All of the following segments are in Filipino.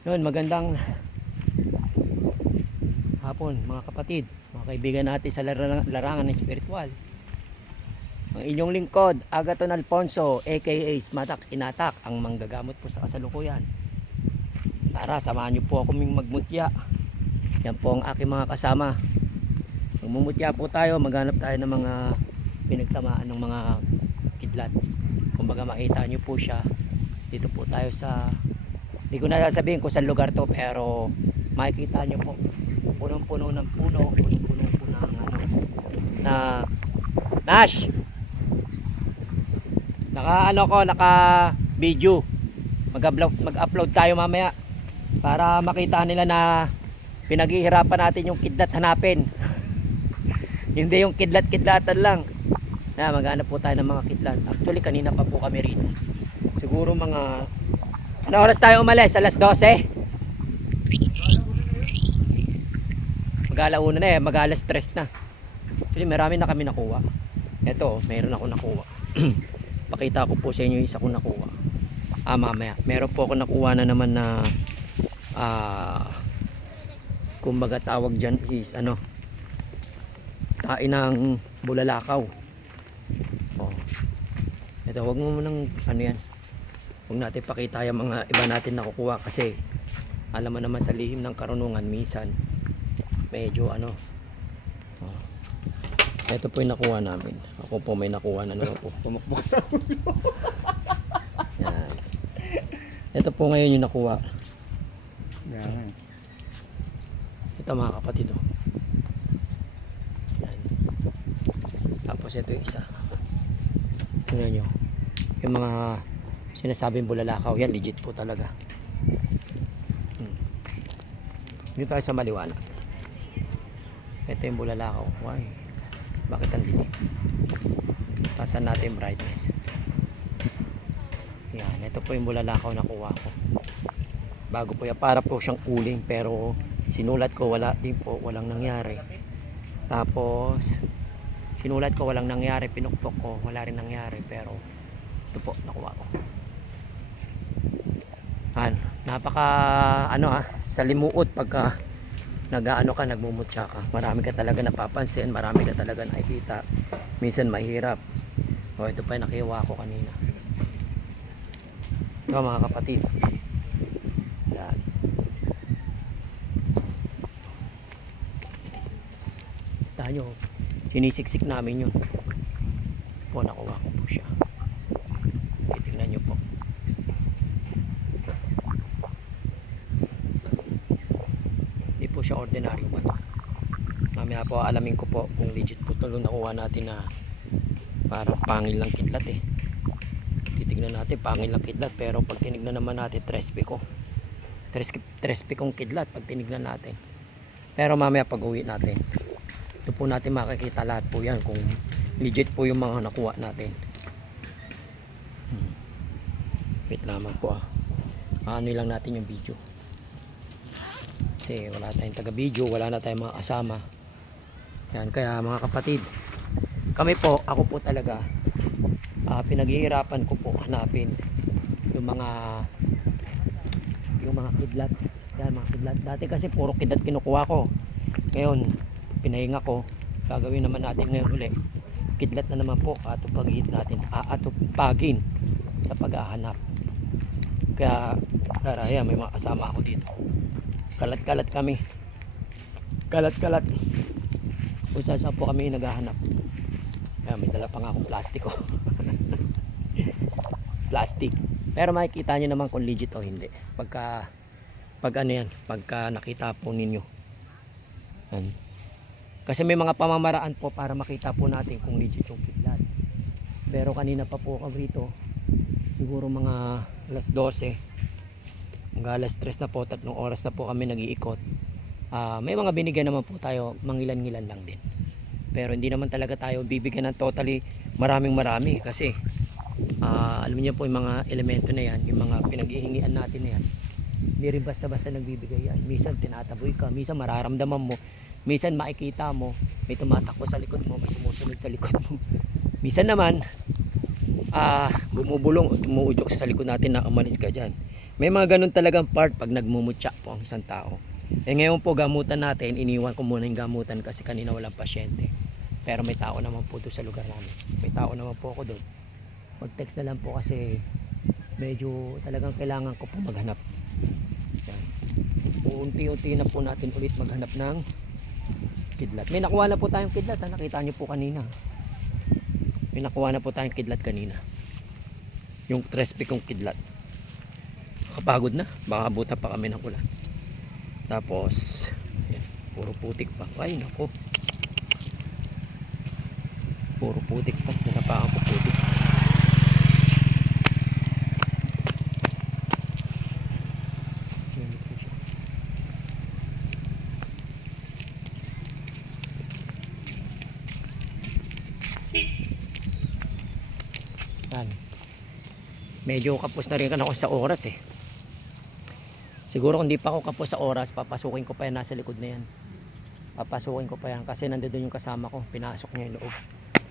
Yun, magandang hapon mga kapatid, mga kaibigan natin sa larangan ng spiritual. Ang inyong lingkod, Agaton Alfonso aka Smatak Inatak, ang manggagamot po sa kasalukuyan. Tara, samahan niyo po ako magmutya. Yan po ang aking mga kasama. Magmumutya po tayo, maghanap tayo ng mga pinagtamaan ng mga kidlat. Kumbaga makita niyo po siya. Dito po tayo sa, hindi ko na sasabihin kung saan lugar to, pero makikita niyo po punong-puno ng puno, punong-puno po ng na Nash. Naka video. Mag-upload tayo mamaya para makita nila na pinaghihirapan natin yung kidlat hanapin. Hindi yung kidlat-kidlatan lang. Maghanap po tayo ng mga kidlat. Actually kanina pa po kami rito. Siguro mga ano oras tayo umalis? Alas 12. Mag-alauna na mag-alas 3 na. Actually marami na kami nakuha. Ito, mayroon ako nakuha. Pakita ko po sa inyo yung isa kong nakuha. Mamaya. Meron po ako nakuha na naman na kumbaga tawag dyan is tain ng bulalakaw. Ito, wag mo munang yan. Huwag natin pakita yung mga iba natin nakukuha kasi alam mo naman sa lihim ng karunungan minsan medyo ito po yung nakuha namin. Ako po may nakuha na naman po. Tumakbo sa ulo. Yan. Ito po ngayon yung nakuha. Yan. Ito mga kapatid. Yan. Tapos ito yung isa. Tingnan nyo. Yung mga sinasabing bulalakaw. Yan legit po talaga. Dito tayo sa maliwanag. Ito yung bulalakaw. Why? Bakit ang dilim? Tasan natin brightness. Yan, ito po yung bulalakaw na kuha ko. Bago po yan, para po siyang uling pero sinulat ko wala din po, walang nangyari. Tapos sinulat ko walang nangyari, pinukpok ko wala rin nangyari, pero ito po nakuha ko. Napaka salimuot pagka nagmumutya ka. Marami ka talaga napapansin, marami ka talaga nakikita. Minsan mahirap. Ito pa yung nakiwa ko kanina. Ito mga kapatid. Yan. Tayo, sinisiksik namin yun. Po, nakuha ko po siya. Tingnan nyo po. Siya ordinaryo ba ito? Mamaya po alamin ko po kung legit po ito nakuha natin na parang pangil lang kidlat titignan natin pangil lang kidlat, pero pag tinignan naman natin trespiko kong kidlat pag tinignan natin. Pero mamaya pag uwi natin ito po natin makikita lahat po yan kung legit po yung mga nakuha natin. Wait lamang po ano lang natin yung video kasi wala tayong taga video, wala na tayong mga kasama. Yan, kaya mga kapatid, ako po talaga pinaghihirapan ko po hanapin yung mga kidlat. Yan, mga kidlat. Dati kasi puro kidlat kinukuha ko. Ngayon pinahinga ko, gagawin naman natin ngayon ulit kidlat na naman po, atupagin natin, atupagin sa paghahanap. Kaya yan, may mga kasama ako dito. Kalat-kalat kami. Kalat-kalat. Kung saan po kami naghahanap. May dala pa nga akong plastiko. Plastic. Pero makikita nyo naman kung legit o hindi. Pagka nakita po ninyo. Yan. Kasi may mga pamamaraan po para makita po natin kung legit yung kidlat. Pero kanina pa po kami rito. Siguro mga alas 12. Hanggang alas 3 na po, 3 oras na po kami nag-iikot. May mga binigyan naman po tayo, mangilan-ngilan lang din. Pero hindi naman talaga tayo bibigyan ng totally marami kasi alam niyo po yung mga elemento na yan, yung mga pinaghihingian natin na yan, hindi rin basta-basta nagbibigay yan. Minsan tinataboy ka, minsan mararamdaman mo, minsan makikita mo may tumatakbo sa likod mo, may sumusunod sa likod mo. Minsan naman bumubulong o tumuudyok sa likod natin na umalis ka dyan. May mga ganun talagang part pag nagmumutya po ang isang tao. Eh ngayon po gamutan natin, iniwan ko muna yung gamutan kasi kanina walang pasyente. Pero may tao naman po doon sa lugar namin. May tao naman po ako doon. Mag-text na lang po kasi medyo talagang kailangan ko po maghanap. Yan. Unti-unti na po natin ulit maghanap ng kidlat. May nakuha na po tayong kidlat, ha? Nakita nyo po kanina. May nakuha na po tayong kidlat kanina. Yung trespe kong kidlat. Kapagod na, baka abutan pa kami ng ulan. Tapos yan, puro putik pa. Ay nako, puro putik pa, nakapakan po putik. Yan. Medyo kapos na rin ako sa oras eh. Siguro kung di pa ako kapos sa oras, papasukin ko pa yan nasa likod na yan. Papasukin ko pa yan kasi nandoon yung kasama ko. Pinasok niya yung loob.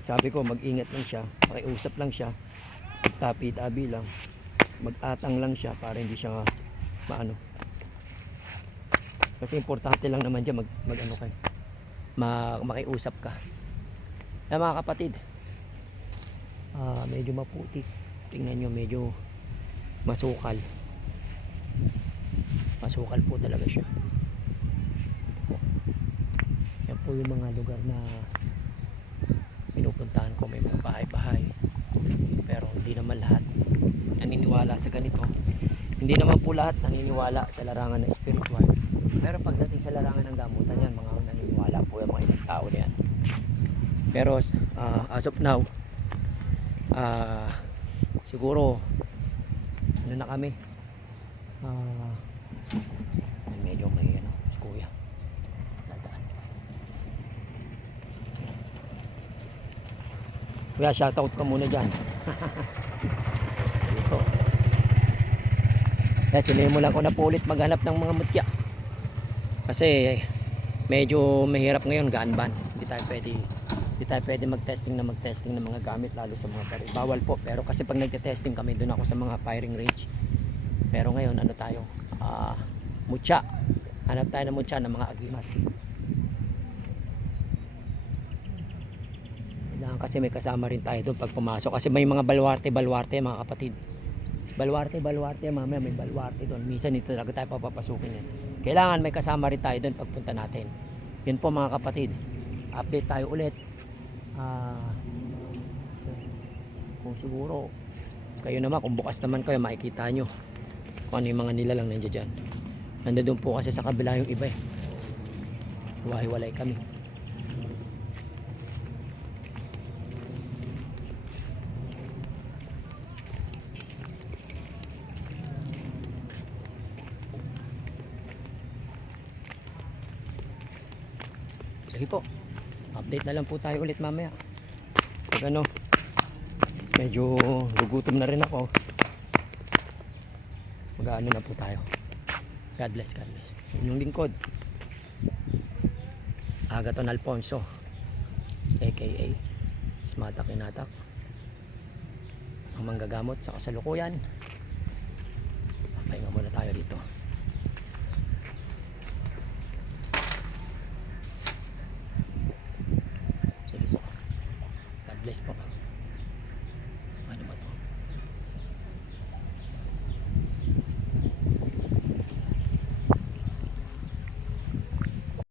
Sabi ko mag-ingat lang siya, pakiusap lang siya, magtapi-tabi lang, mag-atang lang siya para hindi siya maano. Kasi importante lang naman dyan mag-ano kayo, makiusap ka. Kaya mga kapatid, medyo maputik. Tingnan nyo, medyo masukal. Masukal po talaga siya. Ito po. Yan po yung mga lugar na pinupuntahan ko. May mga bahay-bahay. Pero hindi naman lahat naniniwala sa ganito. Hindi naman po lahat naniniwala sa larangan ng spiritual. Pero pagdating sa larangan ng gamutan yan, mga naniniwala po yung mga ibang tao na yan. Pero as of now, siguro ano na kami, medyo may ano, si kuya dadaan. Kuya, shoutout ka muna dyan. Dito kaya sinimulan ko na po ulit maghanap ng mga mutya kasi medyo mahirap ngayon gaanban. Hindi tayo pwede mag-testing ng mga gamit, lalo sa mga baril. Bawal po, pero kasi pag nagte-testing kami doon ako sa mga firing range. Pero ngayon ano tayo, mutya. Hanap tayo ng mutya ng mga agimat. Kailangan kasi may kasama rin tayo doon pag pumasok. Kasi may mga balwarte mga kapatid. Balwarte, mamaya may balwarte doon. Minsan dito talaga tayo papapasukin yan. Kailangan may kasama rin tayo doon pagpunta natin. Yun po mga kapatid. Update tayo ulit. Kung siguro kayo naman, kung bukas naman kayo, makikita nyo kung ano yung mga nilalang nandiyan dyan. Nandun po kasi sa kabila yung iba eh. Hiwa-hiwalay kami. Sige po, update na lang po tayo ulit mamaya. Pag ano, medyo gugutom na rin ako, mag-ano na po tayo. God bless, God bless. Yung lingkod, Agaton Alfonso, aka Smata Kinatak, ang manggagamot sa kasalukuyan. Pahinga muna tayo dito. Sige po, God bless po.